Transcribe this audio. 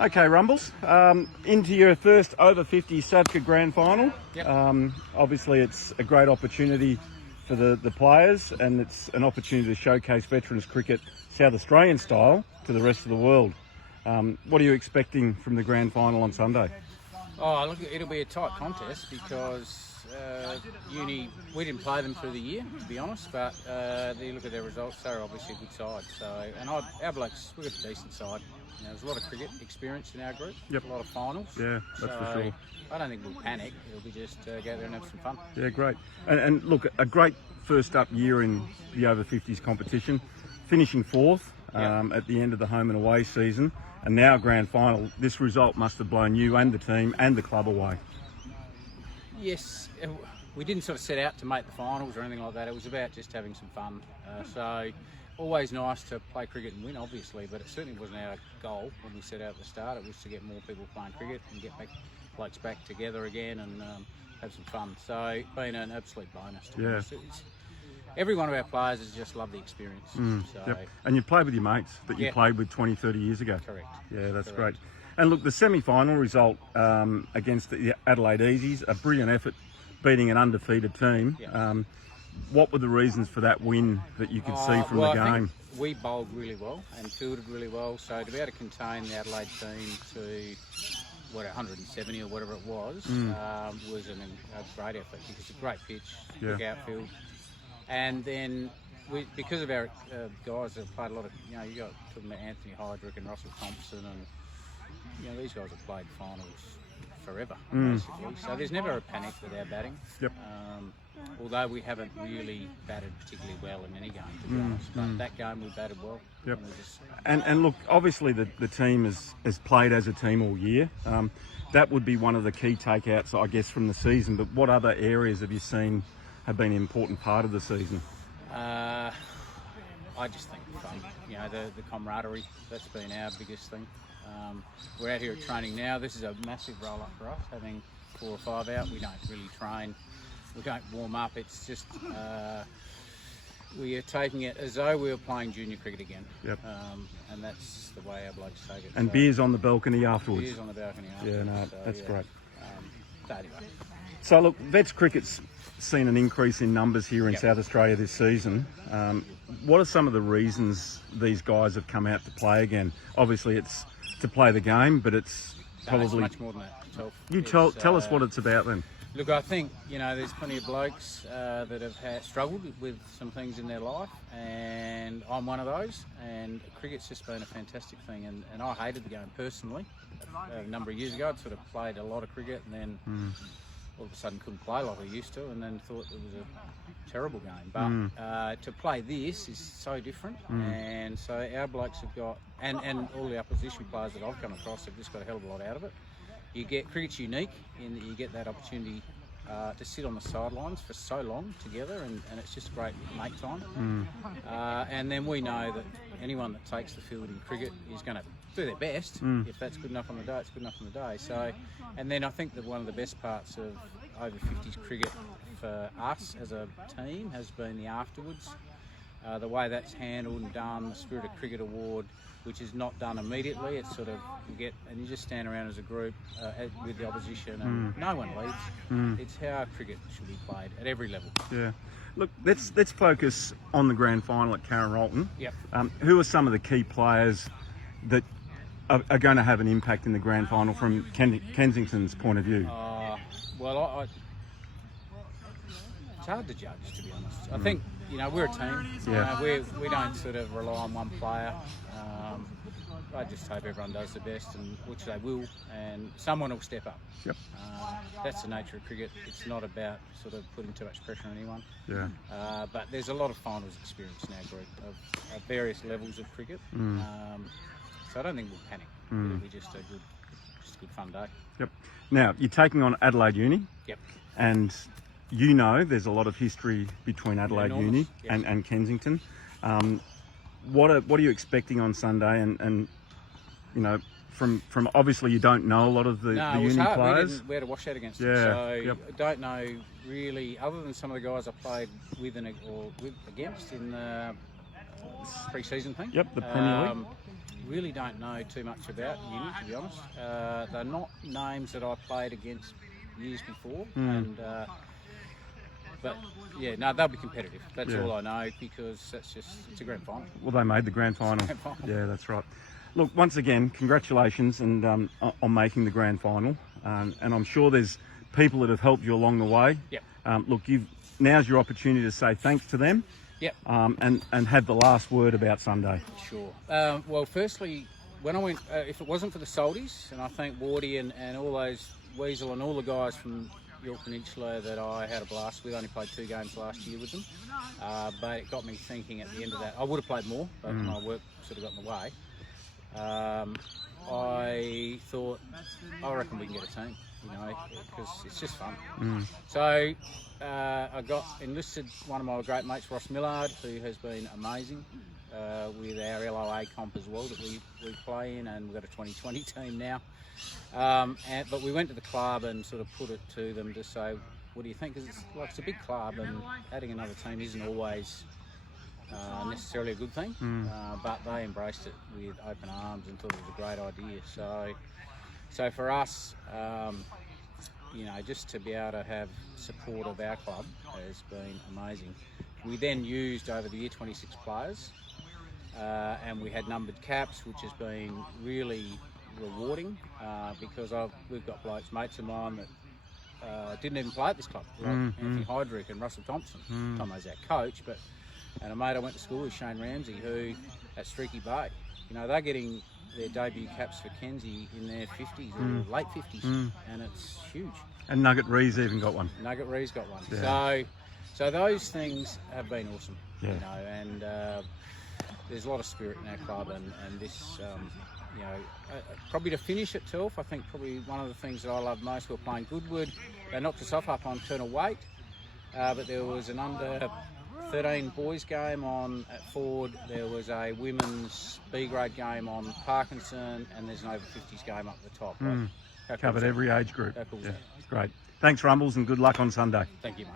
Okay, Rumbles, into your first over 50 SADCA Grand Final. Yep. Obviously, it's a great opportunity for the players, and it's an opportunity to showcase veterans cricket South Australian style to the rest of the world. What are you expecting from the Grand Final on Sunday? Oh, look, it'll be a tight contest because Uni, we didn't play them through the year, to be honest, but you look at their results, they're obviously a good side. So, and our blokes, we've got a decent side. You know, there's a lot of cricket experience in our group. Yep. A lot of finals. Yeah, that's for sure. I don't think we'll panic. It'll be just go there and have some fun. Yeah, great. And look, a great first up year in the over 50s competition, finishing fourth at the end of the home and away season, and now Grand Final. This result must have blown you and the team and the club away. Yes, we didn't sort of set out to make the finals or anything like that. It was about just having some fun. So always nice to play cricket and win, obviously, but it certainly wasn't our goal when we set out at the start. It was to get more people playing cricket and get blokes back together again and have some fun. So it's been an absolute bonus. To be honest. Every one of our players has just loved the experience. And you played with your mates that you played with 20, 30 years ago. Correct. Yeah, that's great. And look, the semi-final result against the Adelaide Easies, a brilliant effort beating an undefeated team. What were the reasons for that win that you could see from the game? I think we bowled really well and fielded really well, so to be able to contain the Adelaide team to 170 or whatever it was a great effort because it's a great pitch, big outfield. And then because of our guys that have played a lot of, you got talking about Anthony Hydrick and Russell Thompson, and these guys have played finals forever, basically. So there's never a panic with our batting. Although we haven't really batted particularly well in any game, to be honest. But that game we batted well. And look, obviously the team has played as a team all year. That would be one of the key takeouts, I guess, from the season. But what other areas have you seen have been an important part of the season? I just think fun. The camaraderie, that's been our biggest thing. We're out here at training now. This is a massive roll-up for us, having 4 or 5 out. We don't really train. We don't warm up. It's just we are taking it as though we were playing junior cricket again. And that's the way our blokes take it. And beers on the balcony afterwards. Beers on the balcony Yeah, afterwards. that's great. Anyway. So look, Vets Cricket's seen an increase in numbers here in South Australia this season. What are some of the reasons these guys have come out to play again? Obviously, it's to play the game, but it's probably it's much more than that. Tell us what it's about then. Look, I think there's plenty of blokes that have struggled with some things in their life, and I'm one of those. And cricket's just been a fantastic thing, and I hated the game personally. A number of years ago, I'd sort of played a lot of cricket, and then all of a sudden couldn't play like I used to, and then thought it was a terrible game. But to play this is so different, and so our blokes have got, and all the opposition players that I've come across have just got a hell of a lot out of it. Cricket's unique in that you get that opportunity to sit on the sidelines for so long together, and it's just great mate time. And then we know that anyone that takes the field in cricket is going to do their best. If that's good enough on the day, it's good enough on the day. So, and then I think that one of the best parts of over 50s cricket for us as a team has been the afterwards. The way that's handled and done, the Spirit of Cricket Award, which is not done immediately. It's sort of you just stand around as a group with the opposition, and no one leads. It's how cricket should be played at every level. Yeah. Look, let's focus on the Grand Final at Carraralton. Who are some of the key players that are going to have an impact in the Grand Final from Kensington's point of view? It's hard to judge, to be honest. I think we're a team. We don't sort of rely on one player. I just hope everyone does the best, and which they will, and someone will step up. That's the nature of cricket. It's not about sort of putting too much pressure on anyone. But there's a lot of finals experience in our group of various levels of cricket. So I don't think we'll panic. It'll be just a good fun day. Now you're taking on Adelaide Uni. And there's a lot of history between Adelaide Uni and Kensington. What are you expecting on Sunday? And from obviously you don't know a lot of the Uni players. We had a washout against them, so I don't know really, other than some of the guys I played with against in the pre-season thing. The Premier League. really don't know too much about uni, to be honest. They're not names that I played against years before, but yeah, no, they'll be competitive. That's all I know, because it's a grand final. Well, they made the grand final. Yeah, that's right. Look, once again, congratulations and on making the grand final. And I'm sure there's people that have helped you along the way. Yep. Look, now's your opportunity to say thanks to them. Yep. And have the last word about Sunday. Sure. Well, firstly, when I went, if it wasn't for the Salties, and I thank Wardy and all those Weasel and all the guys from York Peninsula that I had a blast with. I only played 2 games last year with them, but it got me thinking at the end of that. I would have played more, but my work sort of got in the way. I thought, I reckon we can get a team, because it's just fun. So I got enlisted one of my great mates, Ross Millard, who has been amazing with our LOA comp as well that we play in, and we've got a 2020 team now. But we went to the club and sort of put it to them to say, what do you think? Because it's a big club, and adding another team isn't always necessarily a good thing, but they embraced it with open arms and thought it was a great idea. So for us, just to be able to have support of our club has been amazing. We then used over the year 26 players, and we had numbered caps, which has been really rewarding, because we've got blokes, mates of mine that didn't even play at this club, like Anthony Heidrich and Russell Thompson. Tomo's our coach, and a mate I went to school with, Shane Ramsey, who at Streaky Bay, they're getting their debut caps for Kenzie in their 50s or late 50s, and it's huge. And Nugget Ree's even got one. Nugget Ree's got one. Yeah. So those things have been awesome, Yeah. And there's a lot of spirit in our club, and this, probably to finish at 12, I think probably one of the things that I love most, we were playing Goodwood. They knocked us off up on Colonel Waite, but there was an under 13 boys game on at Ford. There was a women's B grade game on Parkinson, and there's an over 50s game up the top. Covered every age group. How cool is Yeah, that? great. Thanks, Rumbles, and good luck on Sunday. Thank you, mate.